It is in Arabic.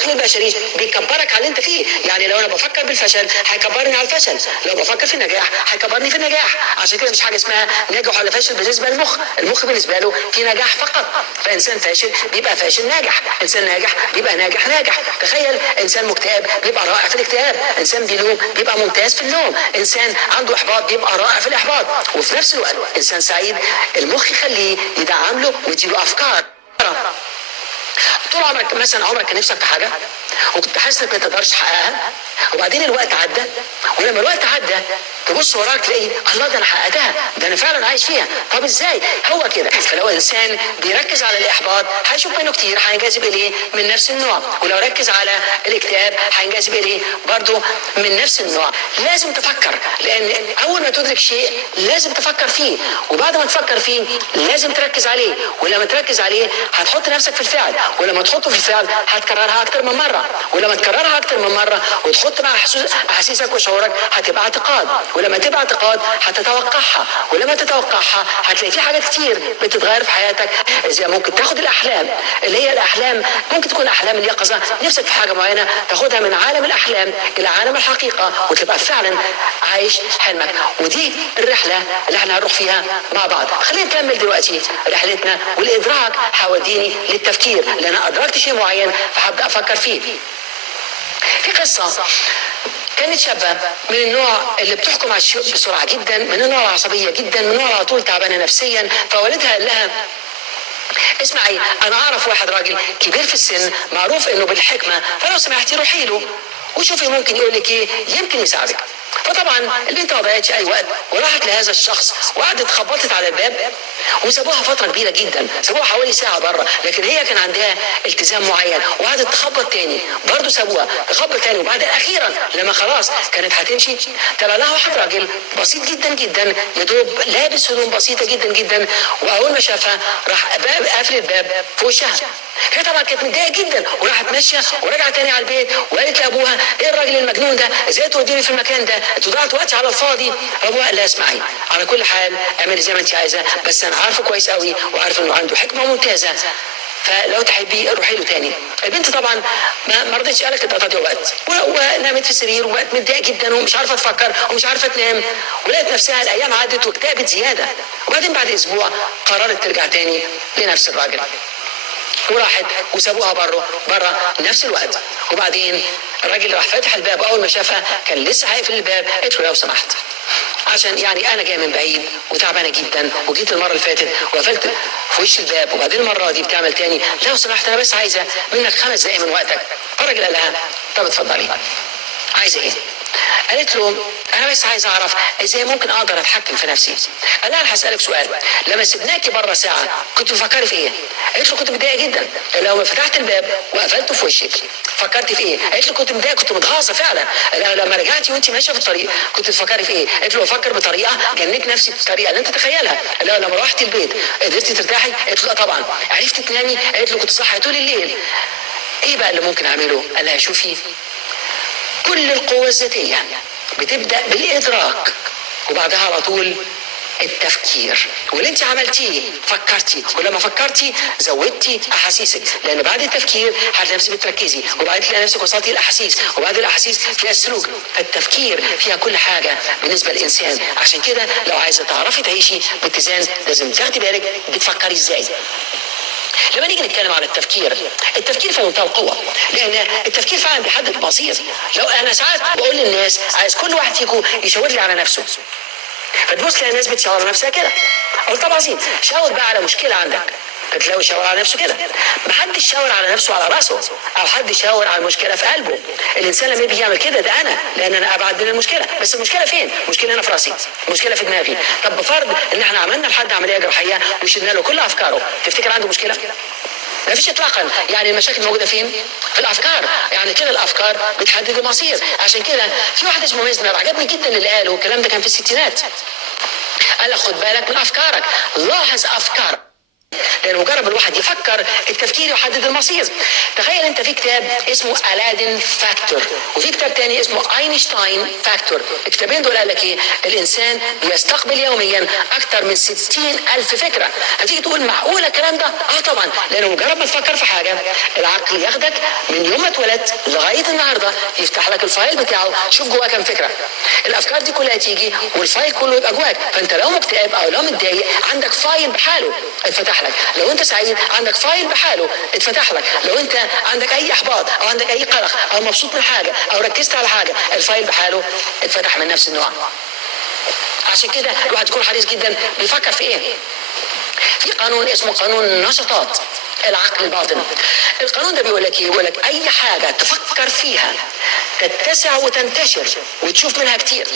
العقل البشري بيكبرك على اللي انت فيه. يعني لو انا بفكر بالفشل هيكبرني على الفشل، لو بفكر في النجاح هيكبرني في النجاح. عشان كده مش حاجه اسمها ناجح ولا فاشل بالنسبه للمخ. المخ بالنسبه له في نجاح فقط. فانسان فاشل بيبقى فاشل ناجح، انسان ناجح بيبقى ناجح ناجح. تخيل انسان مكتئب بيبقى رائع في الاكتئاب، انسان بيلوم بيبقى ممتاز في اللوم، انسان عنده احباط بيبقى رائع في الاحباط. وفي نفس الوقت انسان سعيد المخ يخليه يدعم له ويديله افكار. طول عمرك مثلا عمرك كان نفسك في حاجه وكنت حاسس انك ما تقدرش تحققها، وبعدين الوقت عدى، ولما الوقت عدى تبص وراك تلاقي الله ده انا حققتها، ده انا فعلا عايش فيها. طب ازاي؟ هو كده. فلو انسان بيركز على الاحباط هيشوف منه كتير هينجذب اليه من نفس النوع، ولو ركز على الاكتئاب هينجذب اليه برضه من نفس النوع. لازم تفكر، لان اول ما تدرك شيء لازم تفكر فيه، وبعد ما تفكر فيه لازم تركز عليه، ولما تركز عليه هتحط نفسك في الفعل، ولما تحطه في الفعل هتكررها اكتر من مره، ولما تكررها اكتر من مره وتحط مع احاسيسك وشعورك هتبقى اعتقاد، ولما تبقى اعتقاد هتتوقعها، ولما تتوقعها هتلاقي في حاجات كتير بتتغير في حياتك. زي ممكن تاخد الاحلام اللي هي الاحلام ممكن تكون احلام اليقظه، نفسك في حاجه معينه تاخدها من عالم الاحلام الى عالم الحقيقه وتبقى فعلا عايش حلمك. ودي الرحله اللي احنا هنروح فيها مع بعض. خلينا نكمل دلوقتي رحلتنا، والادراك هيوديني للتفكير، لان انا ادركت شيء معين فهبدا افكر فيه. في قصه كانت شابة من النوع اللي بتحكم على الشيء بسرعة جدا، من النوع العصبية جدا، من النوع على طول تعبانة نفسيا. فوالدها قال لها اسمعي، انا اعرف واحد راجل كبير في السن معروف انه بالحكمة، فلو سمحتي روحي له وشوفي ممكن يقول لك ايه، يمكن يساعدك. فطبعا البنت ما ضيعتش اي وقت وراحت لهذا الشخص وقعدت خبطت على الباب، وسابوها فتره كبيره جدا، سابوها حوالي ساعه بره، لكن هي كان عندها التزام معين وقعدت تخبط تاني، برضه سابوها تخبط تاني. وبعدين اخيرا لما خلاص كانت هتمشي طلع لها واحد راجل بسيط جدا جدا، يا دوب لابس هدوم بسيطه جدا جدا، واول ما شافها راح قافل الباب في وشها. هي طبعا كانت متضايقه جدا وراحت ماشيه ورجعت تاني على البيت وقالت لابوها ايه الراجل المجنون ده، ازاي توديني في المكان ده، انتوا ضيعتوا وقتي على الفاضي. ابوها قال لها اسمعي، على كل حال اعملي زي ما انت عايزه، بس انا عارفه كويس قوي وعارف انه عنده حكمه ممتازه، فلو تحبي روحي له تاني. البنت طبعا ما رضتش، قالت كده تضيع وقت، ونامت في السرير وبقت متضايقه جدا ومش عارفه تفكر ومش عارفه تنام، ولقت نفسها الايام عدت واكتئبت زياده. وبعدين بعد اسبوع قررت ترجع تاني لنفس الراجل، وراحت وسابوها بره نفس الوقت. وبعدين الراجل راح فاتح الباب، اول ما شافها كان لسه هيقفل الباب، قالت له لو سمحت، عشان يعني انا جايه من بعيد وتعبانه جدا وجيت المره اللي فاتت وقفلت في وش الباب، وبعدين المره دي بتعمل تاني، لو سمحت انا بس عايزه منك 5 دقايق من وقتك. الراجل قال لها طب اتفضلي، عايزه ايه؟ قالت له انا بس عايز اعرف ازاي ممكن اقدر اتحكم في نفسي. قال لها انا هسالك سؤال، لما سبناكي بره ساعه كنت بتفكري في ايه؟ قالت له كنت متضايقه جدا، لو فتحت الباب وقفلته في وشك فكرتي في ايه؟ قالت له كنت متضايقه، كنت متغاظه فعلا. لما رجعتي وانت ماشيه في الطريق كنت بتفكري في ايه؟ قالت له بفكر بطريقه جنيت نفسي بالطريقه اللي انت تتخيلها. لما روحتي البيت قدرتي ترتاحي؟ قالت له لا طبعا. عرفتي تنامي؟ قالت له كنت صاحيه طول الليل. ايه بقى اللي ممكن اعمله؟ قال لها شوفي، كل القوة الذاتية بتبدأ بالإدراك وبعدها على طول التفكير، واللي انت عملتيه فكرتي، ولما فكرتي زودتي احاسيسك، لان بعد التفكير هتلاقي نفسك بتركزي، وبعدين تلاقي نفسك وصلتي الاحاسيس، وبعد الاحاسيس فيها السلوك. فالتفكير فيها كل حاجه بالنسبه للانسان. عشان كده لو عايزه تعرفي تعيشي باتزان لازم تاخدي بالك بتفكري ازاي. لما نيجي نتكلم على التفكير في منتهى القوة، لأن التفكير فعلا بيحدد المصير. لو أنا ساعات بقول للناس عايز كل واحد فيكم يشاور لي على نفسه، فتبص تلاقي الناس بتشاور على نفسها كده. أقول طب عظيم، شاور بقى على مشكلة عندك، فتلاقوا يشاور على نفسه كده. محدش شاور على نفسه على راسه، او حد يشاور على المشكله في قلبه. الانسان لما بيجي يعمل كده ده انا، لان انا ابعد من المشكله، بس المشكله فين؟ المشكله هنا في راسي، المشكله في دماغي. طب بفرض ان احنا عملنا لحد عمليه جراحيه وشلنا له كل افكاره، تفتكر عنده مشكله؟ ما فيش اطلاقا. يعني المشاكل موجوده فين؟ في الافكار. يعني كده الافكار بتحدد المصير. عشان كده في واحد اسمه ميزنر عجبني جدا اللي قاله، الكلام ده كان في الستينات، قال لك خد بالك من افكارك، لاحظ افكارك لان مجرد الواحد يفكر التفكير يحدد المصير. تخيل انت في كتاب اسمه ألادين فاكتور، وفي كتاب تاني اسمه اينشتاين فاكتور. الكتابين دول قال لك ايه؟ الانسان بيستقبل يوميا اكثر من 60,000 فكره. هتيجي تقول معقوله الكلام ده؟ طبعا، لانه مجرد ما تفكر في حاجه العقل ياخدك من يوم ما اتولدت لغايه النهارده، يفتح لك الفايل بتاعه، شوف جواه كام فكره. الافكار دي كلها تيجي والفايل كله يبقى جواك. فانت لو مكتئب او لو متضايق عندك فايل بحاله اتفتح لك، لو انت سعيد عندك فايل بحاله اتفتح لك، لو انت عندك اي احباط او عندك اي قلق او مبسوط من حاجه او ركزت على حاجه، الفايل بحاله اتفتح من نفس النوع. عشان كده الواحد يكون حريص جدا بيفكر في ايه. في قانون اسمه قانون النشاطات العقل الباطن. القانون ده بيقول لك ايه؟ بيقول لك اي حاجه تفكر فيها تتسع وتنتشر وتشوف منها كتير.